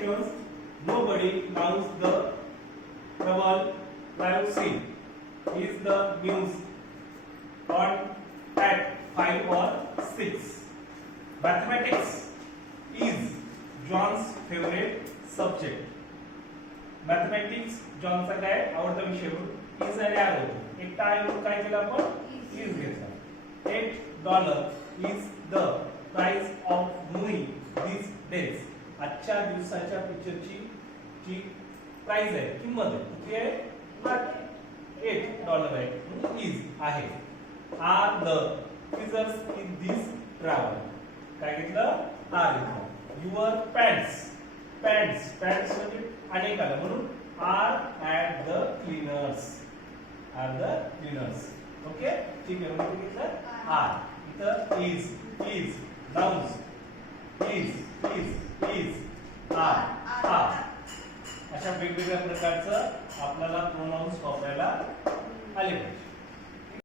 actions nobody knows the trouble I've seen. Is the news on at 5 or 6? Mathematics is John's favorite subject. Mathematics जॉनचा काय आवडता विषय होता. Is आणि R एक time काय केलं आपण इज घेतला. $8 is the price of movie these days. आजच्या दिवसाच्या पिक्चरची जी प्राइस आहे किंमत आहे किती आहे $8 आहे. इज आहे. Are the features in this travel काय घेतलं आर घेतलं. युअर पॅन्ट्स म्हणजे अनेक आलं म्हणून are at the cleaners okay ठीक आहे. म्हणजे घेतलं आर. इथं इज नाउन्स इज आर अशा वेगवेगळ्या प्रकारचं आपल्याला प्रोनाउन्स वापरायला आले पाहिजे.